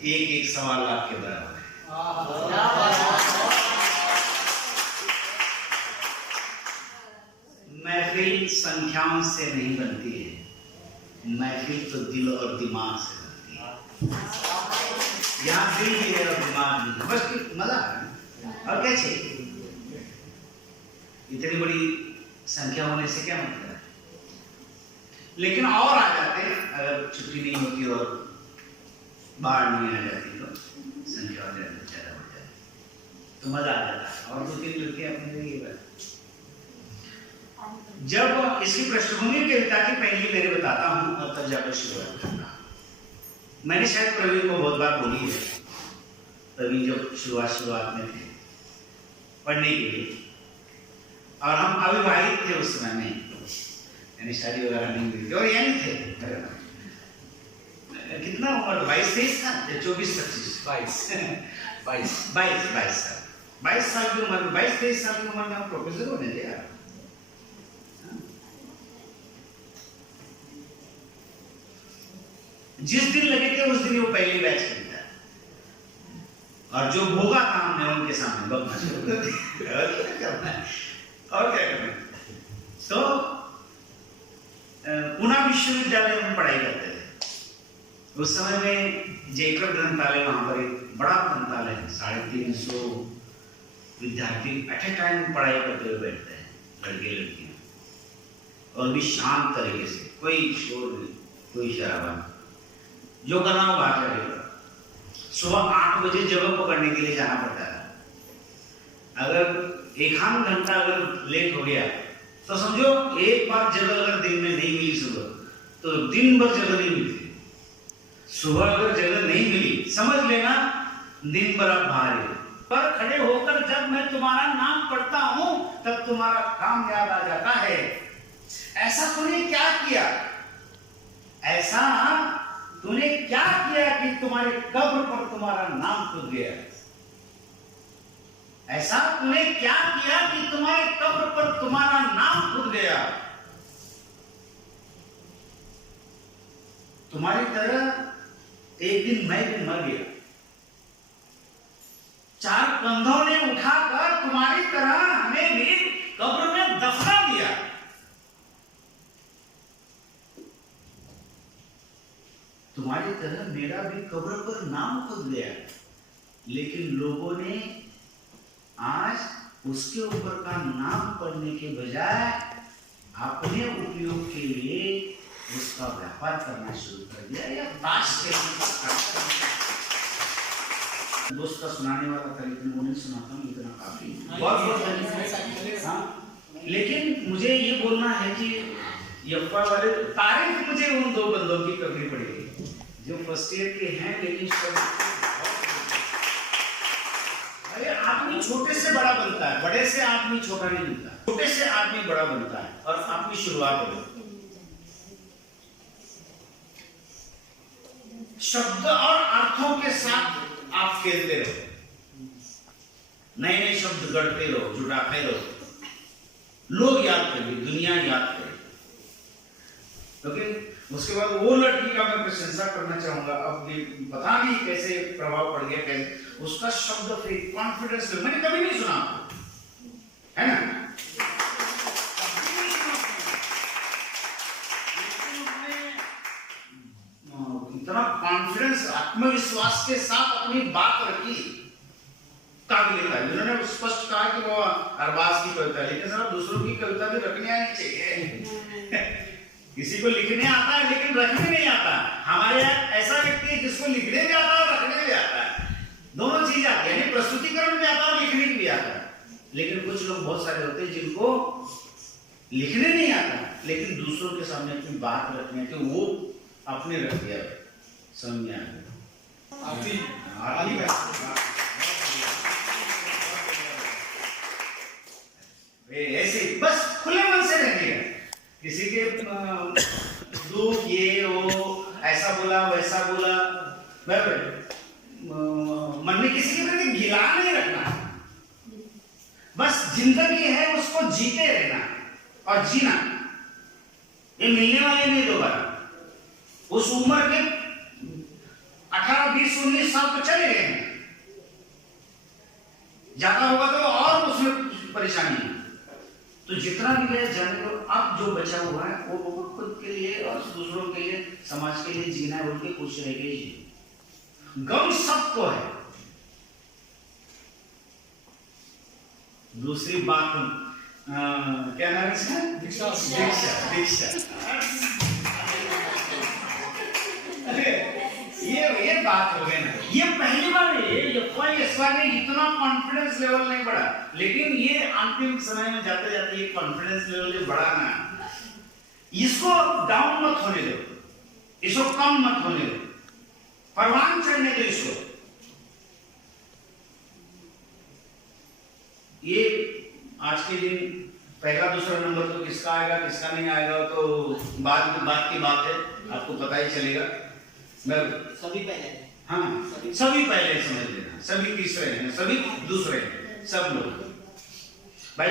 एक एक सवा लाख के बराबर है। महफिल संख्याओं से नहीं बनती है, महफिल तो दिल और दिमाग से बनती है। यहाँ दिल भी है और दिमाग भी है, बस मजा है और क्या चाहिए। इतनी बड़ी संख्या होने से क्या मतलब है। लेकिन और आ जाते अगर छुट्टी नहीं होती और बाढ़ नहीं आ जाती तो संख्या हो जाती, ज्यादा हो जाती तो मजा आ जाता। और 2-3 लड़के अपने लिए बात। जब इसकी पृष्ठभूमि कविता की पहली मैंने बताता हूं और तब जाकर शुरुआत करना। मैंने शायद प्रवीण को बहुत बार बोली है। प्रवीण जब शुरुआत में थे पढ़ने के लिए और हम अविवाहित थे उस समय में, यानी शादी वगैरह नहीं हुई थी और यही थे। कितना उम्र 22-23 था, 24-25 22 साल की उम्र में, 22-23 साल की उम्र में हम प्रोफेसर होने थे यार। जिस दिन लगे थे उस दिन ही वो पहली बैच खरीदा और जो भोगा था हमने उनके सामने बकना शुरू कर दिया। और क्या करना है। तो पुणे विश्वविद्यालय में पढ़ाई करते थे। उस समय में जयकर ग्रंथालय, वहां पर एक बड़ा ग्रंथालय है, 350 विद्यार्थी एट ए टाइम पढ़ाई करते हुए बैठते हैं, लड़के लड़कियां, और भी शांत तरीके से, कोई शोर नहीं, कोई शराबा नहीं, जो करना हो बाहर करेगा। सुबह 8 बजे जगह पकड़ने के लिए जाना पड़ता है। अगर एक आध घंटा अगर लेट हो गया तो समझो एक बार जगह अगर दिन में नहीं मिली सुबह तो दिन भर जगह नहीं मिलती। सुबह अगर जगह नहीं मिली समझ लेना दिन भर आप बाहर है। पर खड़े होकर जब मैं तुम्हारा नाम पढ़ता हूं तब तुम्हारा काम याद आ जाता है। ऐसा तूने क्या किया, ऐसा तूने क्या किया कि तुम्हारे कब्र पर तुम्हारा नाम खुद गया। ऐसा तूने क्या किया कि तुम्हारे कब्र पर तुम्हारा नाम खुद गया। तुम्हारी तरह एक दिन मैं भी मर गया, 4 कंधों ने उठाकर तुम्हारी तरह हमें भी कब्र में दफना दिया। तुम्हारी तरह मेरा भी कब्र पर नाम खुद गया, लेकिन लोगों ने आज उसके ऊपर का नाम पढ़ने के बजाय अपने उपयोग के लिए उसका व्यापार करना शुरू कर दिया या ताश खेलने का। दोस्त का सुनाने वाला था लेकिन वो नहीं सुनाता हूँ, इतना काफी बहुत। हाँ, लेकिन मुझे ये बोलना है कि यप्पा वाले तारीफ मुझे उन 2 बंदों की करनी पड़ेगी जो फर्स्ट ईयर के हैं, लेकिन अरे आदमी छोटे से बड़ा बनता है, बड़े से आदमी छोटा नहीं बनता, छोटे से आदमी बड़ा बनता है और आपकी शुरुआत हो। शब्द और अर्थों के साथ आप खेलते रहो, नए नए शब्द गढ़ते रहो, जुटाते रहो, लोग याद करेंगे, दुनिया याद करेगी। ओके, उसके बाद वो लड़की का मैं प्रशंसा करना चाहूंगा। अब पता नहीं कैसे प्रभाव पड़ गया, कैसे उसका शब्द फेक कॉन्फिडेंस मैंने कभी नहीं सुना, है ना। इतना कॉन्फिडेंस, आत्मविश्वास के साथ अपनी बात रखी। काबिल लिखा है, उन्होंने स्पष्ट कहा कि वो अरबाज की कविता, लेकिन सर दूसरों की कविता भी रखनी आनी चाहिए। किसी को लिखने आता है लेकिन रखने नहीं आता। हमारे यहाँ ऐसा व्यक्ति है जिसको लिखने भी आता है और रखने भी आता है, दोनों चीज आती है, यानी प्रस्तुतिकरण भी आता है और लिखने भी आता है। लेकिन कुछ लोग बहुत सारे होते हैं जिनको लिखने नहीं आता लेकिन दूसरों के सामने अपनी बात रखने के वो अपने रख दिया, समझ में आ गया। ऐसे बस खुले मन से रहने का, किसी के दुख ये वो ऐसा बोला वैसा बोला, मन में किसी के प्रति घिला नहीं रखना। बस जिंदगी है उसको जीते रहना और जीना, ये मिलने वाले नहीं दोबारा। उस उम्र के 18, 20, 19 साल तो चले गए हैं, ज्यादा होगा तो और उसमें परेशानी है। तो जितना भी है जाने दो। अब जो बचा हुआ है वो खुद के लिए और दूसरों के लिए, समाज के लिए जीना है, बोल के खुश रह गए। गम सबको है। दूसरी बात क्या नाम है इसका? दीक्षा। ये बात हो गई ना, ये पहली बार है ये कोई इस बार में इतना कॉन्फिडेंस लेवल नहीं बढ़ा, लेकिन ये अंतिम समय में जाते जाते ये कॉन्फिडेंस लेवल जो बढ़ा ना, इसको डाउन मत होने दो, इसको कम मत होने दो, परवान चढ़ने दो इसको। ये आज के दिन पहला दूसरा नंबर तो किसका आएगा किसका नहीं आएगा तो बात की बात है, आपको पता ही चलेगा। सभी पहले, हाँ सभी पहले समझ लेना, सभी तीसरे हैं, सभी दूसरे हैं, सब लोग। भाई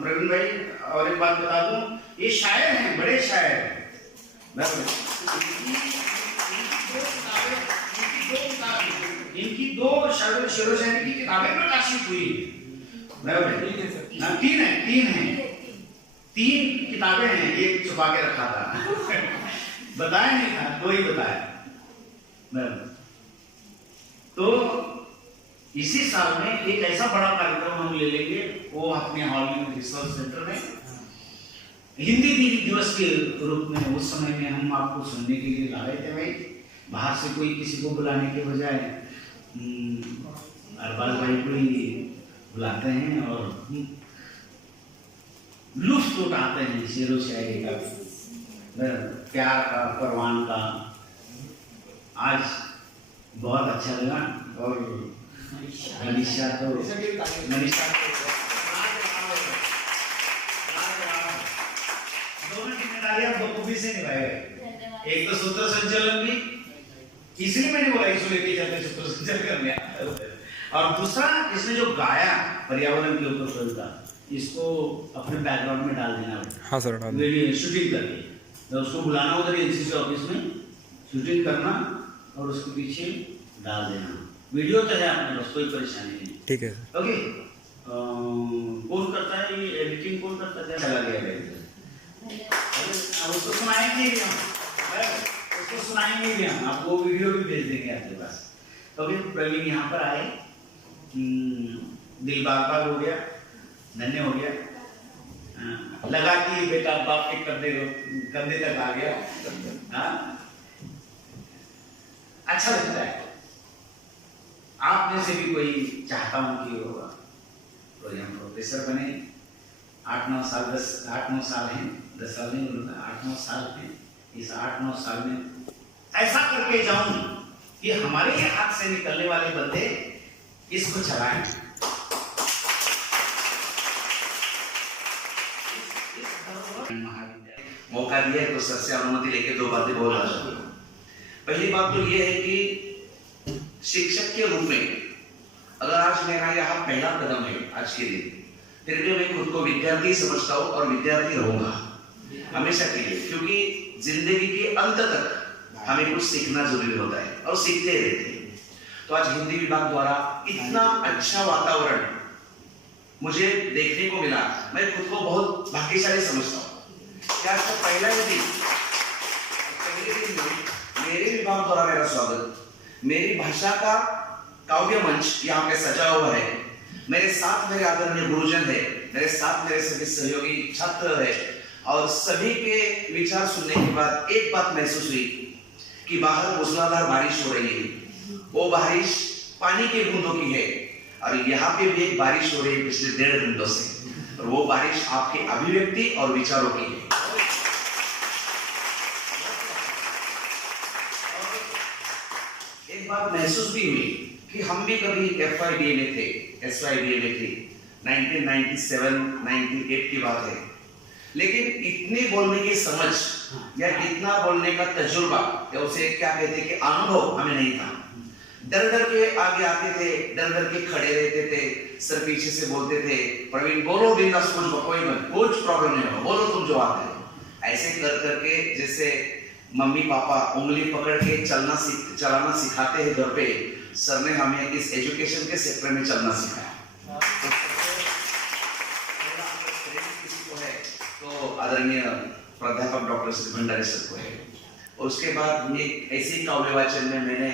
प्रवीण भाई, और एक बात बता दूं, ये शायर हैं, बड़े शायर हैं। इनकी दो शेरो शायरी की किताबें प्रकाशित हुई है। तीन किताबें हैं, एक छुपा के रखा था बताया नहीं था, दो ही बताया। तो इसी साल में एक ऐसा बड़ा कार्यक्रम हम ले लेंगे, वो अपने हॉल में, रिसर्च सेंटर में, हिंदी दिवस के रूप में। उस समय में हम आपको सुनने के लिए ला रहे थे भाई, बाहर से कोई किसी को बुलाने के बजाय अरबाज भाई को ही बुलाते हैं और लुत्फ उठाते हैं शेरो शायरी का, प्यार का, परवान का। आज बहुत अच्छा लगा। और मनीषा तो दोनों जिम्मेदारियां बखूबी से निभाए। एक तो सूत्र संचालन भी, इसलिए मैंने बोला इसको लेके चलते सूत्र संचालन कर लिया। और दूसरा इसने जो गाया पर्यावरण के ऊपर कविता, इसको अपने बैकग्राउंड में डाल देना। हाँ सर, वीडियो शूटिंग करके तो उसको बुलाना उधर एनसीसी ऑफिस में, शूटिंग करना और उसके पीछे डाल देना। वीडियो तो है अपने पास, कोई परेशानी नहीं। ठीक है। ओके, कौन करता है ये एडिटिंग, कौन करता है? चला गया उसको सुनाएंगे भी हम, उसको सुनाएंगे भी हम, आपको वीडियो भी भेज देंगे आपके पास। ओके, प्रवीण यहाँ पर आए, दिल बाग हो गया, धन्य हो गया, लगा कि बेटा बाप के कंधे तक आ गया। हाँ, अच्छा लगता है। आप में से भी कोई चाहता हूं कि होगा तो हम प्रोफेसर बने। 8-9 साल 8-9 साल हैं, 10 साल नहीं बोलूँगा, 8-9 साल हैं। इस 8-9 साल में ऐसा करके जाऊं कि हमारे हाथ से निकलने वाले बंदे इसको चलाएं। मौका दिया तो सर से अनुमति लेके 2 बातें बोलना चाहूंगा। पहली बात तो ये है कि शिक्षक के रूप में अगर आज मेरा यहाँ पहला कदम है आज के दिन, फिर भी मैं खुद को विद्यार्थी समझता हूँ और विद्यार्थी रहूंगा हमेशा के लिए, क्योंकि जिंदगी के अंत तक हमें कुछ सीखना जरूरी होता है और सीखते रहते हैं। तो आज हिंदी विभाग द्वारा इतना अच्छा वातावरण मुझे देखने को मिला, मैं खुद को बहुत भाग्यशाली समझता हूँ। क्या तो पहले दिन मेरे विभाग द्वारा मेरा स्वागत, मेरी भाषा का काव्य मंच यहाँ पे सजा हुआ है। मेरे साथ मेरे आदरणीय गुरुजन है, मेरे साथ मेरे सभी सहयोगी छात्र है, और सभी के विचार सुनने के बाद एक बात महसूस हुई कि बाहर मूसलाधार बारिश हो रही है। वो बारिश पानी के बूंदों की है, और यहाँ पे भी एक बारिश हो रही है पिछले 1.5 घंटों से, और वो बारिश आपके अभिव्यक्ति और विचारों की है। एक बात महसूस भी हुई कि हम भी कभी FYDA में थे, SYDA में थे, 1997-98 की बात है, लेकिन इतनी बोलने की समझ या इतना बोलने का तजुर्बा या उसे क्या कहते हैं कि अनुभव हमें नहीं था। डर डर के आगे आते थे, डर डर के खड़े रहते थे, सर पीछे से बोलते थे प्रवीण बोलो बिंदास, कुछ प्रॉब्लम नहीं हो, बोलो तुम जो आते हो। ऐसे कर करके जैसे मम्मी पापा उंगली पकड़ के चलाना सिखाते हैं घर पे, सर ने हमें इस एजुकेशन के सेक्टर में चलना सिखाया। किसी को है तो आदरणीय प्राध्यापक डॉक्टर श्री भंडारी सर को है। और उसके बाद एक ऐसे काव्य वाचन में मैंने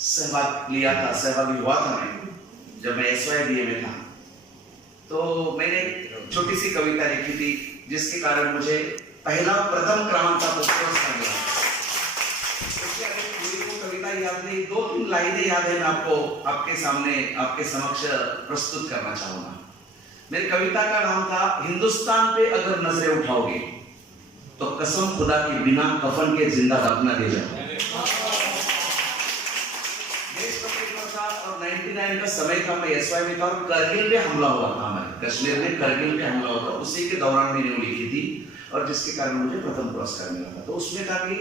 सहभागी हुआ था मैं, जब मैं SYBA में था। तो मैंने छोटी सी कविता लिखी थी जिसके कारण मुझे प्रथम क्रमांक का पुरस्कार मिला। उसके आगे पूरी को कविता याद नहीं, 2-3 लाइनें याद है, मैं आपको आपके समक्ष प्रस्तुत करना चाहूंगा। मेरी कविता का नाम था हिंदुस्तान पे अगर नजरें उठाओगे तो कसम खुदा की बिना कफन के जिंदा दफना दे जाओ। और 99 का समय था, मैं SY में था और करगिल पे हमला हुआ था, हमारे कश्मीर में करगिल पे हमला हुआ था। उसी के दौरान मैंने वो लिखी थी और जिसके कारण मुझे प्रथम पुरस्कार मिला था। तो उसमें था कि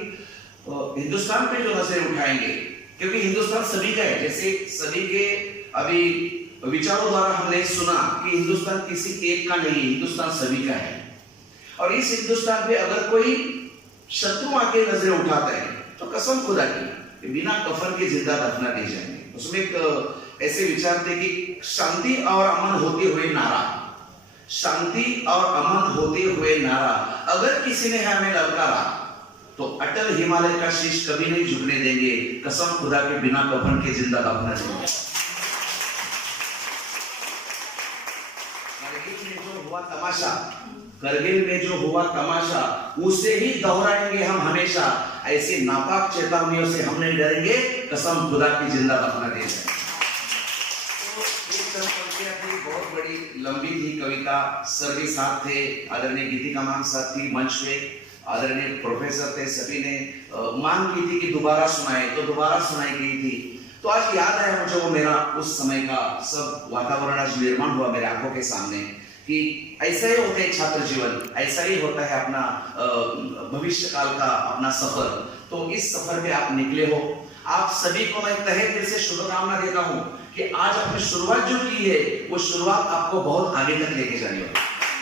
हिंदुस्तान पे जो नजरें उठाएंगे, क्योंकि हिंदुस्तान सभी का है। जैसे सभी के अभी विचारों द्वारा हमने सुना कि हिंदुस्तान किसी एक का नहीं, हिंदुस्तान सभी का है। और इस हिंदुस्तान पे अगर कोई शत्रु आके नजरें उठाता है तो कसम खुदा की बिना कफन के जिंदा दफना दी जाएंगे। उसमें एक ऐसे विचार थे कि शांति और अमन होते हुए नारा, शांति और अमन होते हुए नारा, अगर किसी ने हमें ललकारा तो अटल हिमालय का शीश कभी नहीं झुकने देंगे, कसम खुदा के बिना कफन के जिंदा दफना देंगे। करगिल में जो हुआ तमाशा उसे ही दोहराएंगे हम हमेशा, ऐसे नापाक चेतावनियों से हम नहीं डरेंगे, कसम खुदा की जिंदा दफना दे जाएंगे। तो एक थी, बहुत बड़ी लंबी थी कविता। सर भी साथ थे, आदरणीय गीतिका मैम साथ थी मंच पे, आदरणीय प्रोफेसर थे, सभी ने मांग की थी कि दोबारा सुनाए, तो दोबारा सुनाई गई थी। तो आज याद है मुझे वो मेरा उस समय का सब वातावरण आज निर्माण हुआ मेरे आंखों के सामने कि ऐसा ही होता है छात्र जीवन, ऐसा ही होता है अपना भविष्य काल का अपना सफर। तो इस सफर पे आप निकले हो, आप सभी को मैं तहे दिल से शुभकामना देता हूं कि आज आपने शुरुआत जो की है वो शुरुआत आपको बहुत आगे तक लेके जानी होगी,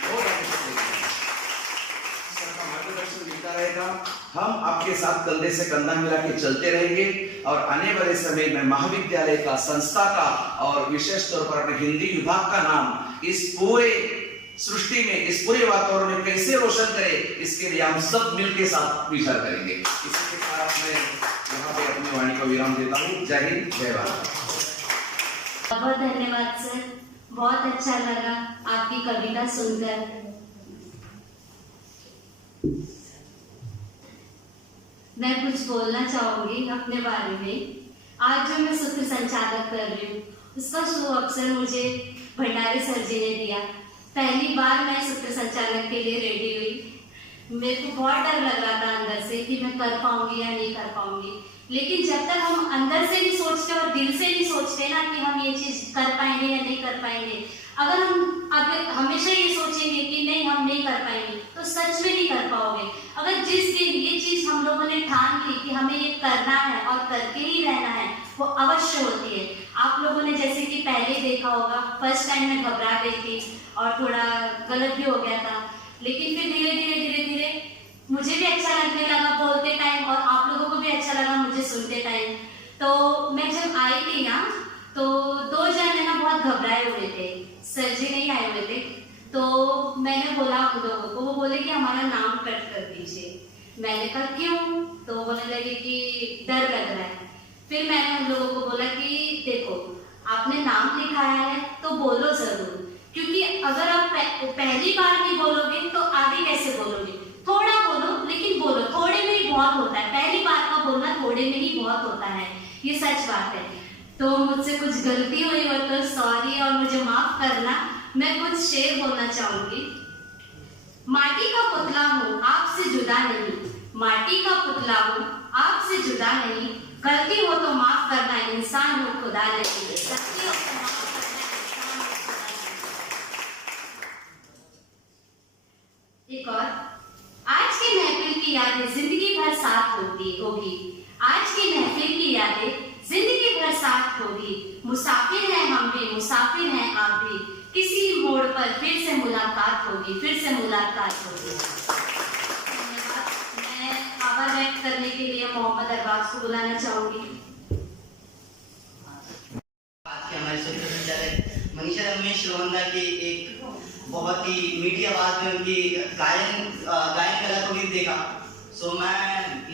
बहुत आगे तक लेके जानी। सबका मार्गदर्शन मिलता रहेगा, हम आपके साथ कंधे से कंधा मिला के चलते रहेंगे और आने वाले समय में महाविद्यालय का, संस्था का और विशेष तौर पर अपने हिंदी विभाग का नाम इस पूरे सृष्टि में, इस पूरे वातावरण में कैसे रोशन करें, इसके लिए हम सब मिलकर साथ विचार करेंगे। इसी के साथ मैं यहाँ पे अपनी वाणी को विराम देता हूँ। जय हिंद, जय भारत। बहुत धन्यवाद सर, बहुत अच्छा लगा आपकी कविता सुनकर। मैं कुछ बोलना चाहूंगी अपने बारे में। आज जो मैं सूत्र संचालक कर रही हूँ उसका शुभ अवसर मुझे भंडारी सर जी ने दिया। पहली बार मैं सूत्र संचालक के लिए रेडी हुई। मेरे को बहुत डर लग रहा था अंदर से कि मैं कर पाऊंगी या नहीं कर पाऊंगी, लेकिन जब तक हम अंदर से नहीं सोचते और दिल से नहीं सोचते ना कि हम ये चीज कर पाएंगे या नहीं कर पाएंगे, अगर हम हमेशा ये सोचेंगे कि नहीं हम नहीं कर पाएंगे तो सच में नहीं कर पाओगे। अगर जिस दिन ये चीज हम लोगों ने ठान ली कि हमें ये करना है और करके ही रहना है, वो अवश्य होती है। आप लोगों ने जैसे कि पहले देखा होगा, फर्स्ट टाइम मैं घबरा गई थी और थोड़ा गलत भी हो गया था, लेकिन फिर धीरे धीरे मुझे भी अच्छा लगने लगा बोलते टाइम और आप लोगों को भी अच्छा लगा मुझे सुनते टाइम। तो मैं जब आई थी ना तो 2 जन है ना बहुत घबराए हुए थे, सर जी नहीं आए हुए थे। तो मैंने बोला उन लोगों को, वो बोले कि हमारा नाम कट कर दीजिए। मैंने कहा क्यों? तो बोलने लगे कि डर लग रहा है। फिर मैंने उन लोगों को बोला कि देखो आपने नाम लिखाया है तो बोलो जरूर, क्योंकि अगर आप पहली बार नहीं बोलोगे तो आगे कैसे बोलोगे। थोड़ा बोलो लेकिन बोलो, थोड़े में ही बहुत होता है। पहली बार का बोलना थोड़े में ही बहुत होता है, ये सच बात है। तो मुझसे कुछ गलती हुई हो तो सॉरी और मुझे माफ करना। मैं कुछ शेर बोलना चाहूंगी। माटी का पुतला हूँ आपसे जुदा नहीं, माटी का पुतला हूँ आपसे जुदा नहीं, गलती हो तो माफ करना, इंसान हो खुदा नहीं, गलती हो तो माफ करना, इंसान हो खुदा नहीं। एक और, आज की महफिल की यादें जिंदगी भर साथ होगी। आज की महफिल की यादें जिंदगी भर साथ होगी। मुसाफिर हैं हम भी, मुसाफिर हैं आप भी, किसी मोड़ पर फिर से मुलाकात होगी, फिर से मुलाकात होगी। धन्यवाद। मैं आभार व्यक्त स्टाफ को बुलाना चाहूंगी। आज के हमारे सूत्र संचालक मनीषा रमेश रोहंदा की एक बहुत ही मीठी आवाज में उनकी गायन कला को भी देखा। सो मैं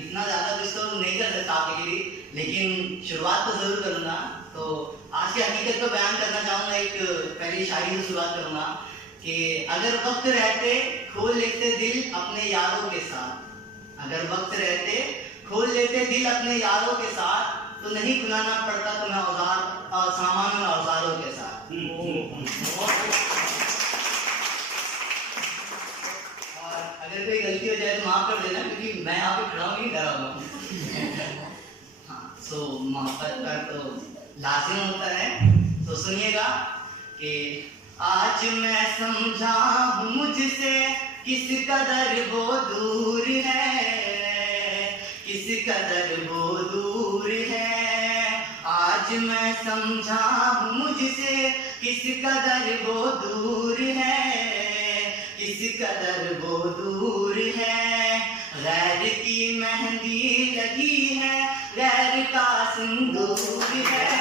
इतना ज्यादा कुछ तो नहीं कर सकता आपके लिए, लेकिन शुरुआत तो जरूर करूंगा। तो आज की हकीकत को बयान करना चाहूंगा। एक पहली शायरी से शुरुआत करूंगा कि अगर वक्त रहते खोल लेते दिल अपने यारों के साथ, अगर वक्त रहते खोल लेते दिल अपने यारों के साथ, तो नहीं खुलाना पड़ता तुम्हें औजार सामान और औजारों के साथ। और अगर कोई गलती हो जाए तो माफ कर देना, क्योंकि मैं यहाँ पे खड़ा हूँ, नहीं डरा हुआ हूँ। हाँ, सो मोहब्बत का तो लाजिम होता है। तो सुनिएगा कि आज मैं समझा हूँ मुझसे किस कदर वो दूर है, किस कदर वो दूर है। आज मैं समझा हूँ मुझसे किस कदर वो दूर है, किस कदर वो दूर है। गैर की मेहंदी लगी है, गैर का सिंदूर है।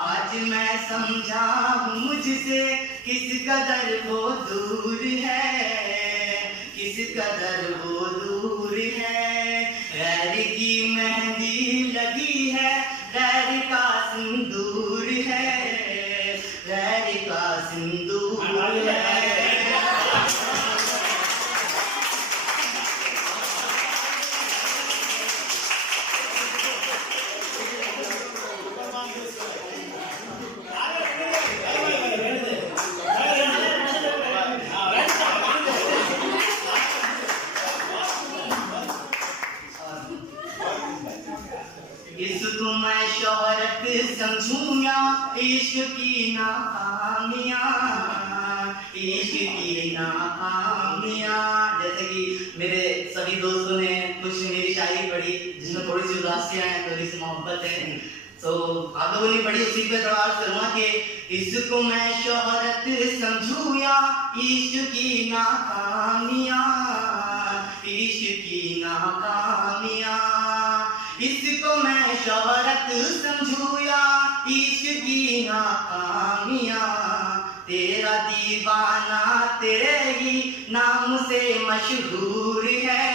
आज मैं समझा हूँ मुझसे किस कदर वो दूर है, किस कदर वो दूर है। गैर की मेहंदी लगी है, गैर का सिंदूर है, गैर का सिंदूर है। इसको मैं शोहरत समझूं या इश्क की नाकामियां, इश्क की नाकामियां। जैसे कि मेरे सभी दोस्तों ने कुछ मेरी शायरी पढ़ी जिसमें थोड़ी सी उदासियां हैं, थोड़ी सी मोहब्बत है। तो आप लोगों ने पढ़ी, उसी पे प्रवास करूंगा कि इसको मैं शोहरत समझूं या इश्क की नाकामियां, इश्क की नाकामियां। इसको मैं शोहरत समझूं या इश्क की नाकामियां। तेरा दीवाना तेरे ही नाम से मशहूर है,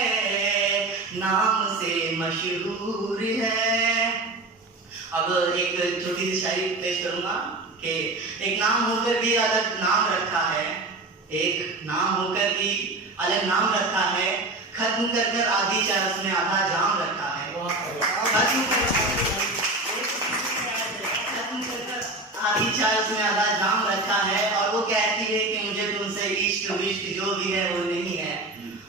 नाम से मशहूर है। अब एक छोटी सी शायरी पेश करूंगा कि एक नाम होकर भी अलग नाम रखा है, एक नाम होकर भी अलग नाम रखा है। खत्म कर कर आधी चाय उसमें आधा जाम रखा है। खत्म कर आधी चाय उसमें आधा जाम रखा है। और वो कहती है कि मुझे तुमसे इश्क विश्क जो भी है वो नहीं है।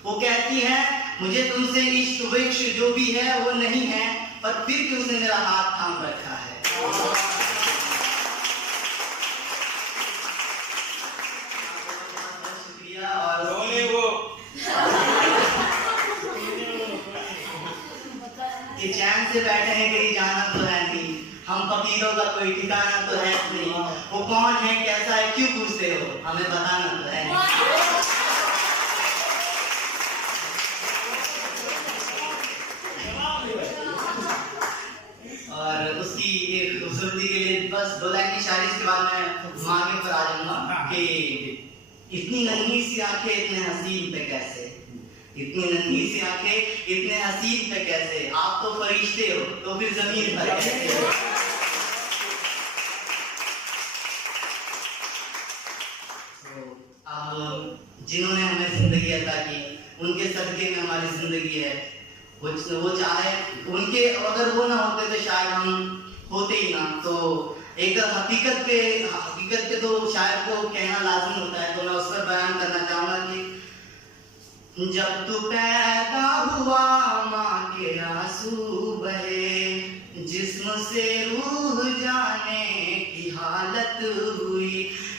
वो कहती है मुझे तुमसे इश्क विश्क जो भी है वो नहीं है, पर फिर भी उसने मेरा हाथ थाम रखा है। शुक्रिया। और कि चैन से बैठे हैं कहीं जाना तो है नहीं, हम फकीरों का कोई ठिकाना तो है नहीं। वो कौन है कैसा है क्यों पूछते हो, हमें बताना तो है नहीं। और उसकी एक खूबसूरती के लिए बस 2 लाइन की शायरी के बाद मैं मांगे पर आ जाऊंगा कि इतनी नन्ही सी आंखें इतने हसीन पे कैसे, इतनी नन्ही सी आंखें इतने हसीन पे कैसे। आप तो फरिश्ते हो तो फिर जमीन पर कैसे हो। अब जिन्होंने हमें जिंदगी अता की उनके सदके में हमारी जिंदगी है। वो चाहे उनके अगर वो ना होते तो शायद हम होते ही ना। तो एक हकीकत पे तो शायर को कहना लाजिम होता है। तो मैं उस पर बयान करना चाहूंगा कि जब तू पैदा हुआ माँ के आंसू बहे, जिस्म से रूह जाने की हालत हुई,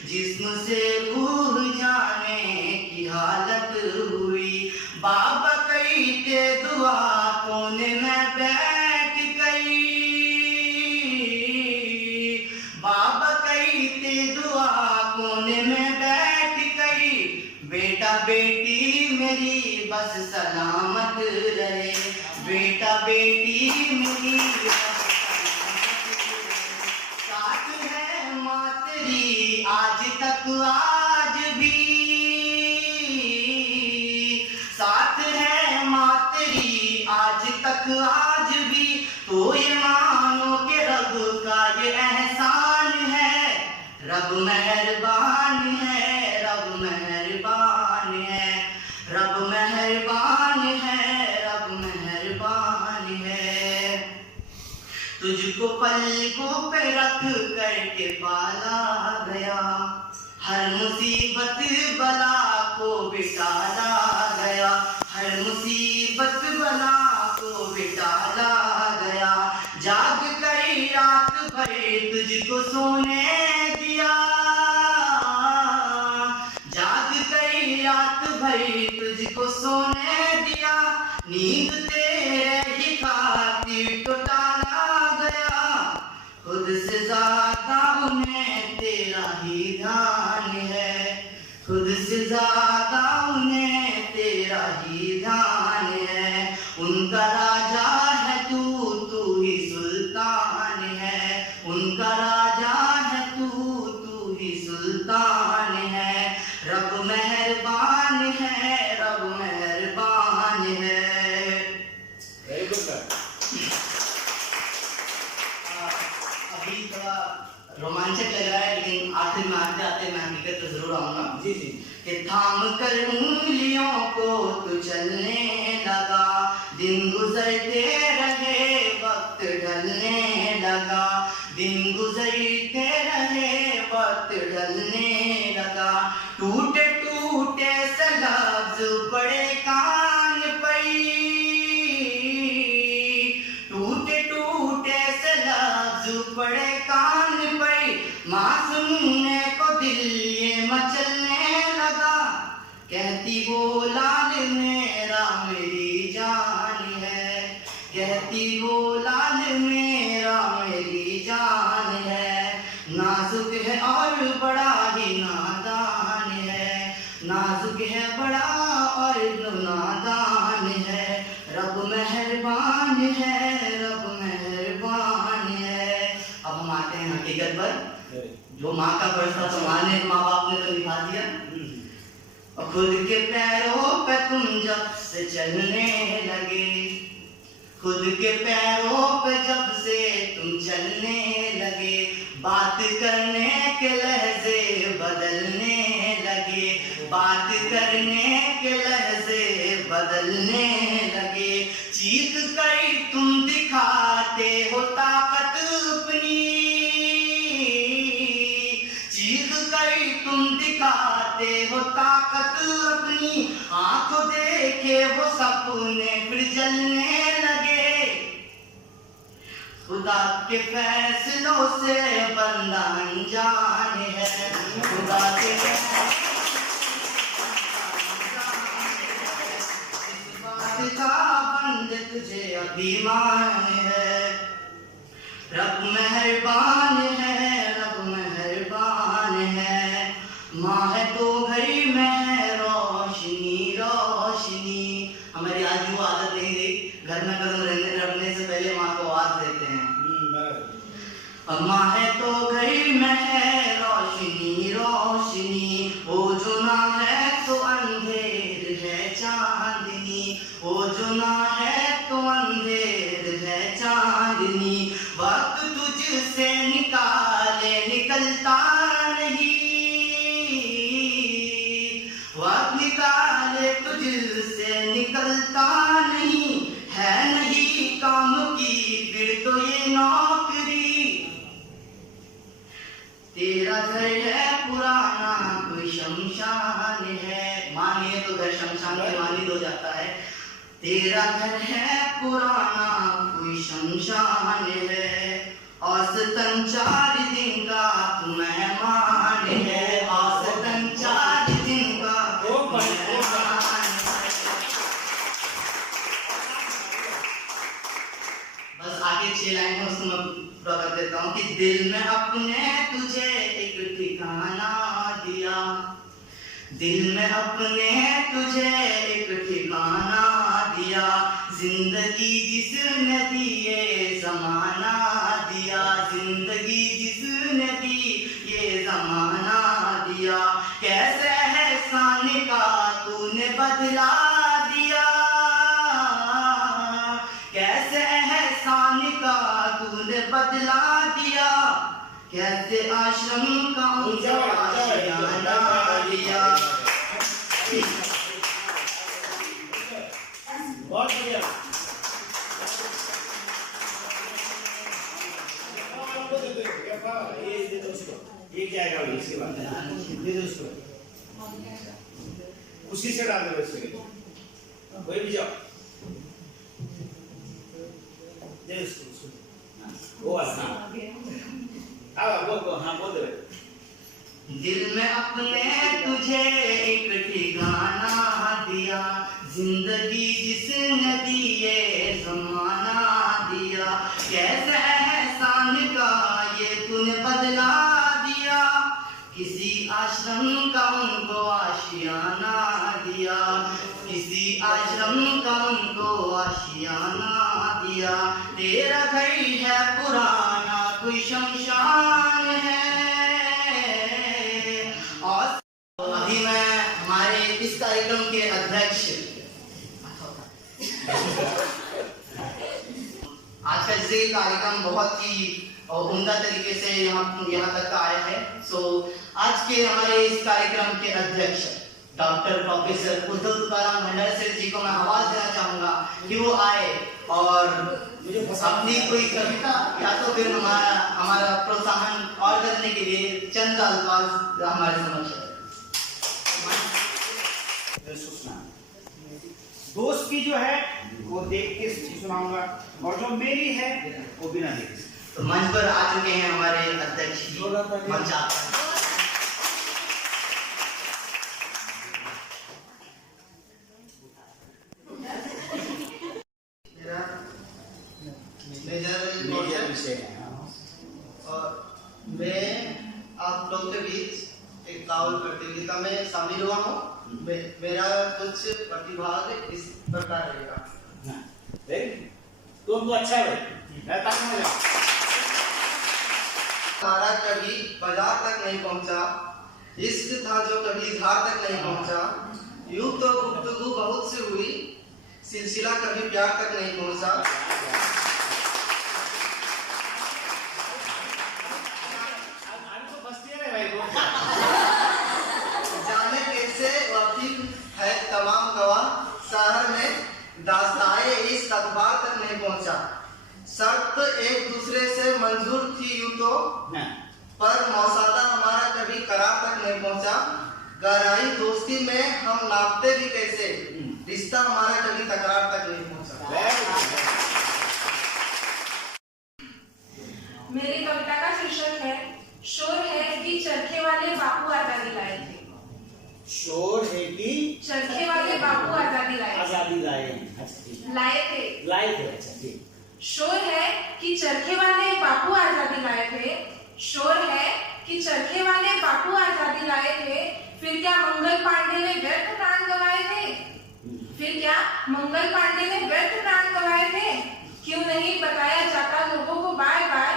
जिस्म से रूह जाने की हालत हुई। बाबा कई के दुआ कोने में बैठ गई, बाबा कई ते दुआ कोने में बैठ गई। बेटा बेटी मेरी बस बेटी मेरी, साथ है माँ तेरी आज तक आज भी, साथ है माँ तेरी आज तक आज भी। तो ये मानो कि रब का ये एहसान है, रब मेहरबान है, रब मेहरबान है, रब मेहरबान है, रब मेहरबान है। तुझको पलकों पे रख करके पाला गया, हर मुसीबत बला को बिटाला गया, हर मुसीबत बला को बिटाला गया। जाग कर रात भर तुझको सोने दिया, जाग कर रात भर तुझको सोने दिया। नींद तेरे ही खातिर तो टाला गया, खुद से ज्यादा उन्हें तेरा ही ध्यान है, खुद से ज्यादा उन्हें तेरा ही ध्यान है। उनका राजा है तू, तू ही सुल्तान है, उनका राजा है तू, तू ही सुल्तान है। रब मेहरबान है, रब मेहरबान है। अभी थोड़ा रोमांचक लग रहा है, लेकिन आखिर में आते आते मैं हकीकत पे जरूर आऊंगा। जी जी। कि थाम कर उंगलियों को तू चलने लगा, दिन गुजरते रहे वक्त ढलने लगा, दिन गुजरते रहे वक्त ढलने लगा। टूटे टूटे से लफ्ज पड़े कान पर, टूटे टूटे से लफ्ज पड़े कान पर। मासूमने को दिल ये मचलने लगा, कहती वो लाल मेरा मेरी जान है, कहती वो लाल मेरा मेरी जान है। नाजुक है और बड़ा ही नादान है, नाजुक है बड़ा और नादान है। रब मेहरबान है, रब मेहरबान है। अब हम आते हैं हकीकत पर। जो माँ का फर्ज था तो माँ बाप ने तो निभा दिया, और खुद के पैरों पे तुम जब से चलने लगे, खुद के पैरों पे जब से तुम चलने लगे। बात करने के लहजे बदलने लगे, बात करने के लहजे बदलने लगे। चीख कर तुम दिखाते हो ताकत अपनी, चीख कर तुम दिखाते हो ताकत अपनी। आंखों देखे वो सपने फिर जलने लगे, खुदा के फैसलों से बंदा अनजान है, खुदा के इस बात का बंद तुझे अभिमान है। रब मेहरबान है, रब मेहरबान है। माँ है तो घर में रोशनी रोशनी। हमारी आज वो आदत नहीं रही, घर में कदम रखने से पहले माँ को आवाज देते हैं। माँ है तो घर में है रोशनी रोशनी, ओ जुना है तो अंधेर है चांदनी, ओ जुना है तो अंधेर है चांदनी। वक्त तुझसे निकाले निकलता नहीं, वक्त निकाले तुझसे निकलता नहीं। है नहीं काम की फिर तो ये नौकरी, तेरा घर है पुराना कोई शमशान है। मानिए तो घर शमशान के मानिद हो जाता है। तेरा घर है पुराना कोई शमशान है, औसतन 4 दिन का तू मेहमान है, औसतन 4 दिन का तू मेहमान है। बस आगे 6 लाइन है उसको मैं पूरा कर देता हूँ। कि दिल में अपने तुझे एक ठिकाना दिया, दिल में अपने तुझे एक ठिकाना दिया, जिंदगी जिसने दी ये जमाना दिया, जिंदगी जिसने दी ये जमाना दिया, कैसे एहसान का तूने बदला दिया, कैसे एहसान का तूने बदला दिया, कैसे आश्रम का उनका आशियाना दिया। बहुत बढ़िया। ये दे दो उसको, ये क्या आएगा इसके बाद दे दो उसको, उसी से डाल दो इसके, वही भी जाओ दे उसको, वो वाला वो हाँ वो दे। दिल में अपने तुझे एक ठिकाना दिया, जिंदगी जिसने दी ये जमाना दिया, कैसे एहसान का ये तूने बदला दिया, किसी आश्रम का उनको आशियाना दिया, किसी आश्रम का उनको आशियाना दिया, तेरा घर है पुराना कोई शमशान है। और अभी मैं हमारे इस कार्यक्रम के अध्यक्ष, आज का जैसे कार्यक्रम बहुत ही उम्दा तरीके से यहाँ तक आया है। सो आज के हमारे इस कार्यक्रम के अध्यक्ष doctor professor Uddhav Tukaram Bhandari sir ji को मैं आवाज देना चाहूंगा कि वो आए और अपनी कोई कविता या तो फिर हमारा प्रोत्साहन और करने के लिए चंद अल्फाज हमारे समक्ष सुना। दोस्त की जो है वो देख के सुनाऊंगा और जो मेरी है वो बिना देखे। तो मंच पर आ चुके हैं हमारे अध्यक्ष जी, मंच आपका। मेजर विषय है और मैं आप लोग के बीच एक कावल प्रतियोगिता में शामिल हुआ हूँ। मेरा कुछ प्रतिभाग इस प्रकार रहेगा। तुम तो अच्छा है मैं तारा कभी बाजार तक नहीं पहुंचा, इश्क था जो कभी धार तक नहीं पहुंचा, यूं तो गुफ्तगू बहुत सी हुई, सिलसिला कभी प्यार तक नहीं पहुंचा। जाने कैसे वाकिफ है तमाम गवाह, शहर में दास्ताए इस अखबार तक नहीं पहुंचा, शर्त एक दूसरे से मंजूर थी यूं तो, पर मौसादा हमारा कभी करार तक नहीं पहुंचा, गहराई दोस्ती में हम नापते भी कैसे, रिश्ता हमारा कभी तकरार तक नहीं पहुंचा। मेरी कविता का शीर्षक है शोर है कि चरखे वाले बापू आजादी लाए थे। शोर है कि चरखे वाले बापू आजादी लाए थे। अच्छा ठीक। शोर है कि चरखे वाले बापू आजादी लाए थे, शोर है कि चरखे वाले बापू आजादी लाए थे, फिर क्या मंगल पांडे ने व्यर्थ प्राण गंवाए थे, फिर क्या मंगल पांडे ने व्यर्थ प्राण गंवाए थे, क्यों नहीं बताया जाता लोगों को बार बार,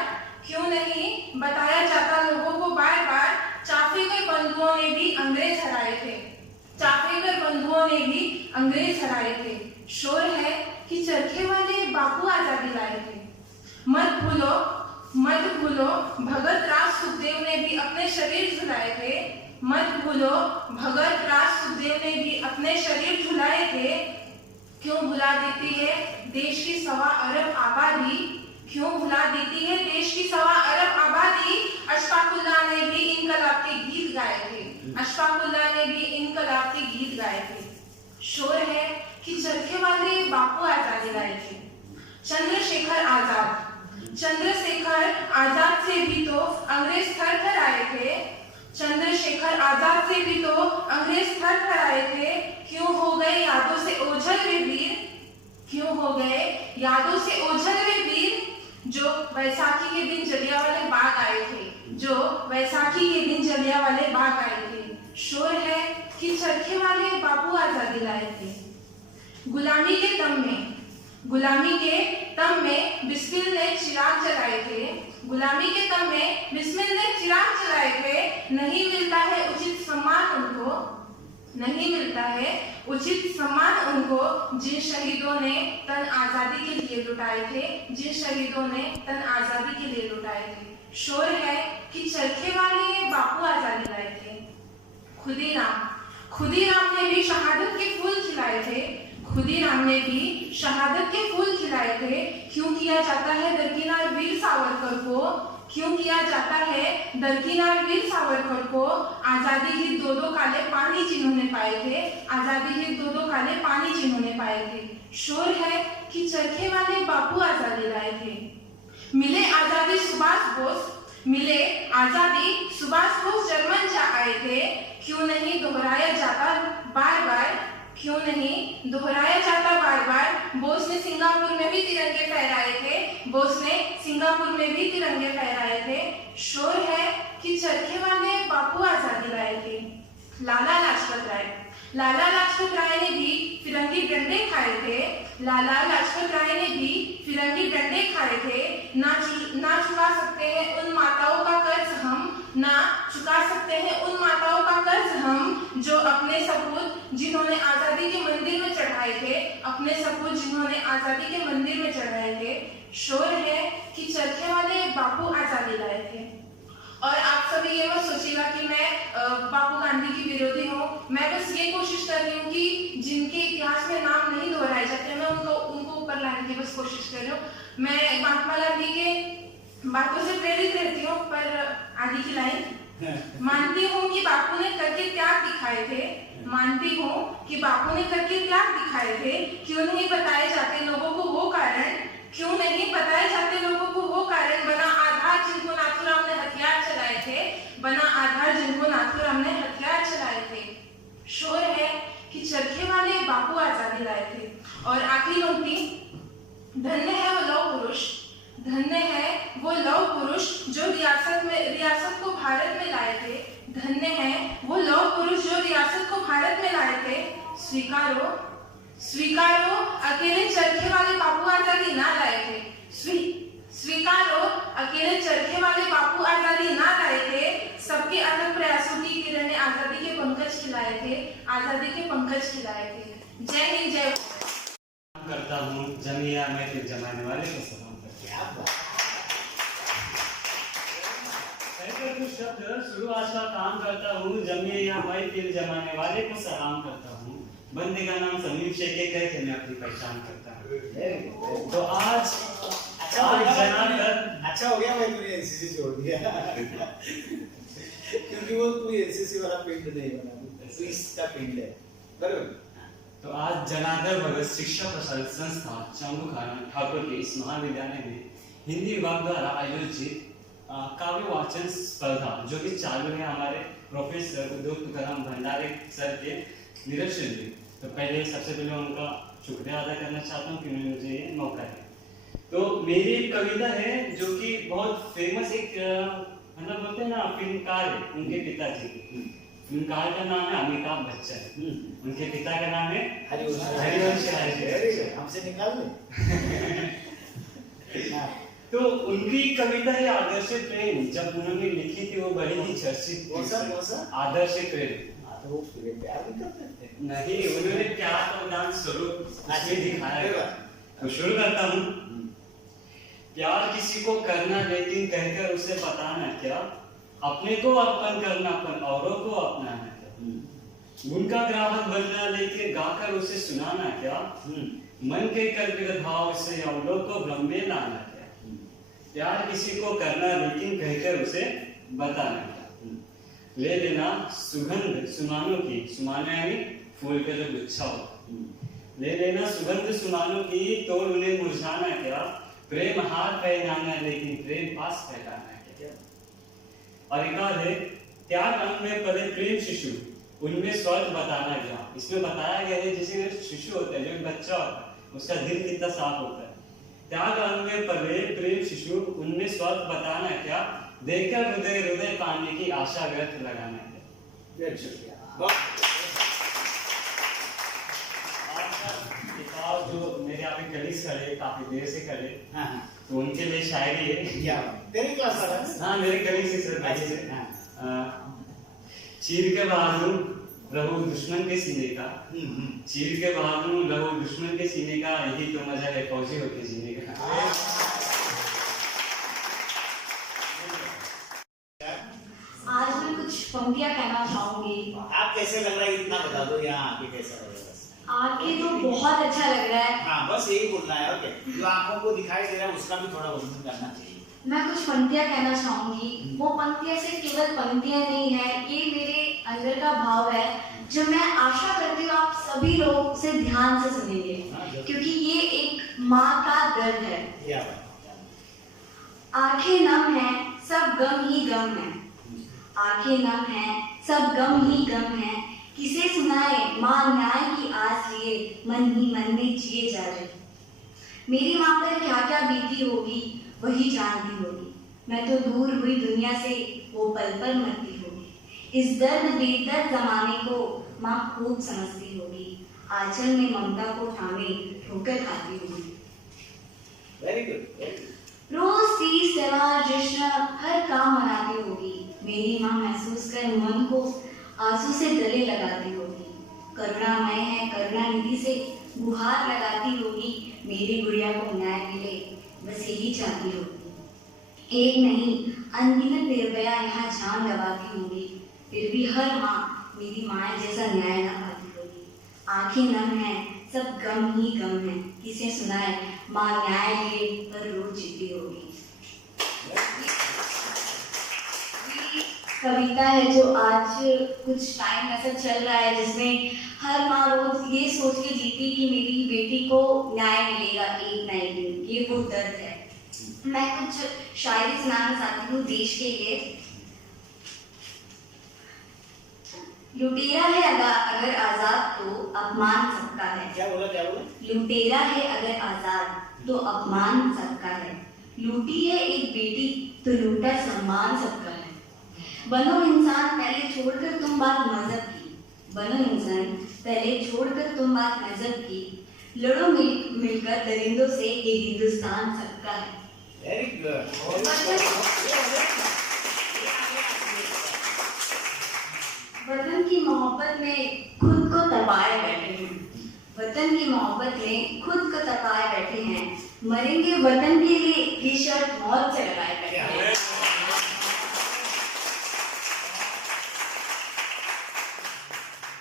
क्यों नहीं बताया जाता लोगों को बार बार, चाफेकर बंधुओं ने भी अंग्रेज हराए थे, चाफेकर बंधुओं ने भी अंग्रेज हराए थे, शोर है कि चरखे वाले बापू आजादी लाए थे। मत भूलो भगत राज सुखदेव ने भी अपने शरीर झुलाए थे, मत भूलो भगत राज सुखदेव ने भी अपने शरीर झुलाए थे, क्यों भुला देती है देश की 1.25 अरब आबादी, क्यों भुला देती है देश की 1.25 अरब आबादी, अशफाकुल्लाह ने भी इनकलाब के गीत गाए थे, अशफाकुल्लाह ने भी इनकलाब के गीत गाए थे, शोर है कि चरखे वाले बापू आजादी लाए थे। चंद्रशेखर आजाद से भी तो अंग्रेज थर थर आए थे, चंद्रशेखर आजाद से भी तो अंग्रेज थर थर आए थे, क्यों हो गए यादों से ओझल वे वीर, क्यों हो गए यादों से ओझल वे वीर, जो वैसाखी के दिन जलियांवाले बाग आए थे, जो वैसाखी के दिन जलियांवाले बाग आए थे, शोर है कि चरखे वाले बापू आजादी लाए थे। गुलामी के तम में बिस्मिल ने चिराग जलाए थे। गुलामी के तम में बिस्मिल ने चिराग जलाए थे। नहीं मिलता है उचित सम्मान उनको जिन शहीदों ने तन आजादी के लिए लुटाए थे। शोर है कि चरखे वाले बापू आजादी लाए थे। खुदीराम ने भी शहादत के फूल खिलाए थे। क्यों किया जाता है दरकिनार वीर सावरकर को आजादी के दो काले पानी जिन्होंने पाए थे। शोर है कि चरखे वाले बापू आजादी लाए थे। मिले आजादी सुभाष बोस जर्मन जा आए थे। क्यों नहीं दोहराया जाता बार बार। बोस ने सिंगापुर में भी तिरंगे फहराए थे। शोर है कि चरखे वाले बापू आजादी लाए थे। लाला लाजपत राय ने भी फिरंगी डंडे खाए थे। ना चुका सकते हैं उन माताओं का कर्ज हम जो अपने सपूत जिन्होंने आजादी के मंदिर में चढ़ाए थे। शोर है कि चरखे वाले बापू आजादी लाए थे। और आप सभी ये मत सोचिएगा कि मैं बापू गांधी की विरोधी हूँ। मैं बस ये कोशिश कर रही हूँ कि जिनके इतिहास में नाम नहीं दोहराए जाते मैं उनको ऊपर लाने की बस कोशिश कर रही हूँ। मैं महात्मा गांधी के बातों से प्रेरित रहती हूँ। पर आगे की लाइन मानती हूँ कि बापू ने करके त्याग दिखाए थे। क्यों नहीं बताए जाते लोगों को वो कारण बना आधार जिनको नाथूराम ने हथियार चलाए थे। शोर है कि चरखे वाले बापू आजादी लाए थे। और आखिरी पंक्ति, धन्य है वो लौह पुरुष जो रियासत को भारत में लाए थे। स्वीकारो अकेले चरखे वाले बापू आजादी ना लाए थे। सबके अथक प्रयासों की किरणें आजादी के पंकज खिलाए थे। जय हिंद जय करता हूँ जमिया मैं फिर जमाने वाले को सलाम करता हूँ। कुछ शब्द शुरुआत का काम करता हूँ जमिया मैं फिर जमाने वाले को सलाम करता हूँ। बंदे का नाम समीर शेख करके मैं अपनी पहचान करता हूँ। तो आज अच्छा हो गया भाई तूने एनसीसी छोड़ दिया क्योंकि वो कोई एनसीसी वाला पिंड नहीं बना, इसका पिंड है बराबर। तो आज जनार्दन भगत शिक्षा प्रसारक संस्था चांगुखाना ठाकुर के इस महाविद्यालय में हिंदी विभाग द्वारा आयोजित काव्य वाचन स्पर्धा जो कि चालू है हमारे प्रोफेसर उद्योग तुकाराम भंडारे सर के निरीक्षण में। तो पहले सबसे पहले उनका शुक्रिया अदा करना चाहता हूँ कि उन्होंने मुझे ये मौका दिया। तो मेरी एक कविता है जो कि बहुत फेमस एक मतलब बोलते हैं ना फिल्मकार है, उनके पिताजी फिल्मकार का नाम है अमिताभ बच्चन, उनके पिता का नाम है हरिवंश राय। हमसे निकाल ले तो उनकी कविता है आदर्श प्रेम। जब उन्होंने लिखी थी वो बड़ी ही चर्चित आदर्श प्रेम। तो वो प्यार भी करते थे नहीं, उन्होंने प्यार का उदाहरण स्वरूप इसमें दिखाया। तो शुरू करता हूँ। प्यार किसी को करना लेकिन कहकर उसे बताना क्या, अपने को अपन करना अपन औरों को अपनाना क्या, उनका ग्राहक बनना लेके गाकर उसे सुनाना क्या, मन के कल्पित भाव से औरों को भ्रम में लाना क्या, प्यार किसी को करना लेकिन कहकर उसे बताना क्या, ले लेना सुगंध सुमानों की, सुमाना यानी फूल का जो गुच्छा हो, ले लेना सुगंध सुमानों की तोड़ उन्हें मुरझाना क्या, प्रेम हाथ पहनाना लेकिन प्रेम पास फैलाना क्या। और एक और है त्याग अंग में पले प्रेम शिशु उनमें स्वर्ग बताना क्या। इसमें बताया गया है जैसे शिशु होता है जो बच्चा होता है उसका दिल कितना साफ होता है। त्याग अंग में पले प्रेम शिशु उनमें स्वर्ग बताना क्या, देखकर हृदय हृदय पाने की आशा व्यर्थ लगाना क्या। जो मेरे यहाँ पे कलीग खड़े काफी देर से खड़े, हाँ हाँ तो उनके लिए शायरी है। क्या तेरी क्लास वाला है? हाँ मेरे कलीग से सर, अच्छा, भाई से। हाँ। चीर के बहादुर रहो दुश्मन के सीने का, चीर के बहादुर रहो दुश्मन के सीने का, यही तो मजा है फौजी होके जीने का। आज मैं कुछ पंक्तियां कहना चाहूंगी। आप कैसे लग रहा है इतना बता दो, यहाँ आके कैसा लग रहा है? आके तो बहुत अच्छा लग रहा है। हाँ बस यही बोलना है, ओके। जो आंखों को दिखाई दे रहा है उसका भी थोड़ा वर्णन करना चाहिए। मैं कुछ पंक्तियां कहना चाहूंगी। वो पंक्तियां सिर्फ केवल पंक्तियां नहीं है, ये मेरे अंदर का भाव है जो मैं आशा करती हूँ आप सभी लोग से ध्यान से सुनेंगे, क्योंकि ये एक माँ का दर्द है। क्या बात? आंखें नम है सब गम ही गम है, आंखें नम है सब गम ही गम है, किसे सुनाए माँ न्याय की आस लिए, मन ही मन में जिए जा रहे। मेरी माँ पर क्या क्या बीती होगी वही जानती होगी, मैं तो दूर हुई दुनिया से वो पल पल मरती होगी। इस दर्द बेदर्द जमाने को माँ खूब समझती होगी, आंचल में ममता को थामे ठोकर खाती होगी। Very good. रोज तीज त्योहार जश्न हर काम मनाती होगी, मेरी माँ महसूस कर मन को आंसू से गले लगाती होगी। करुणामय है करुणा निधि से गुहार लगाती होगी, मेरी गुड़िया को न्याय मिले बस यही चाहती होगी। एक नहीं अनगिनत निर्भया यहाँ जान गवाती होगी, फिर भी हर माँ मेरी माँ जैसा न्याय ना पाती होगी। आंखें नम है सब गम ही गम है, किसे सुनाए माँ न्याय लिए पर रोज जीती होगी। कविता है जो आज कुछ टाइम ऐसा चल रहा है जिसमें हर माँ रोज ये सोच के जीती कि मेरी बेटी को न्याय मिलेगा एक ना एक दिन, ये वो दर्द है। मैं कुछ शायरी सुनाना चाहती हूँ देश के लिए। लुटेरा है अगर आजाद तो अपमान सबका है। क्या बोला क्या बोला? लुटेरा है अगर आजाद तो अपमान सबका है, लूटी है एक बेटी तो लूटा सम्मान सबका है। बनो इंसान पहले छोड़कर तुम बात मजहब की, बनो इंसान पहले छोड़कर तुम बात मजहब की, लड़ो मिलकर दरिंदों से ये हिंदुस्तान सबका है। Very good. वतन की मोहब्बत में खुद को तपाए बैठे हैं, वतन की मोहब्बत में खुद को तपाए बैठे हैं, मरेंगे वतन के लिए ये शर्त मौत से लगाए बैठे हैं।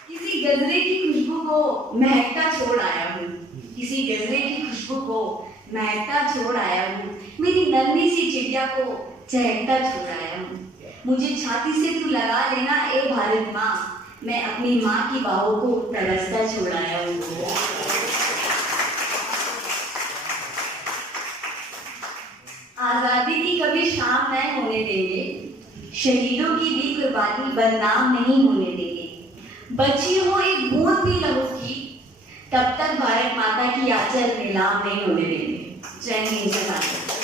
किसी गजरे की खुशबू को महकता छोड़ आया हूँ, किसी गजरे की खुशबू को महकता छोड़ आया हूँ, मेरी नन्ही सी चिड़िया को चहकता छोड़ आया हूँ। मुझे छाती से तू लगा लेना ए भारत माँ, मैं अपनी माँ की बाहों को तरसता छोड़ आया हूँ। आजादी की कभी शाम नहीं होने देंगे, शहीदों की दी कुर्बानी बदनाम नहीं होने देंगे। बची हो एक बूंद भी लहू की, तब तक भारत माता की आंचल नीलाम नहीं होने देंगे। जय हिंद जय भारत।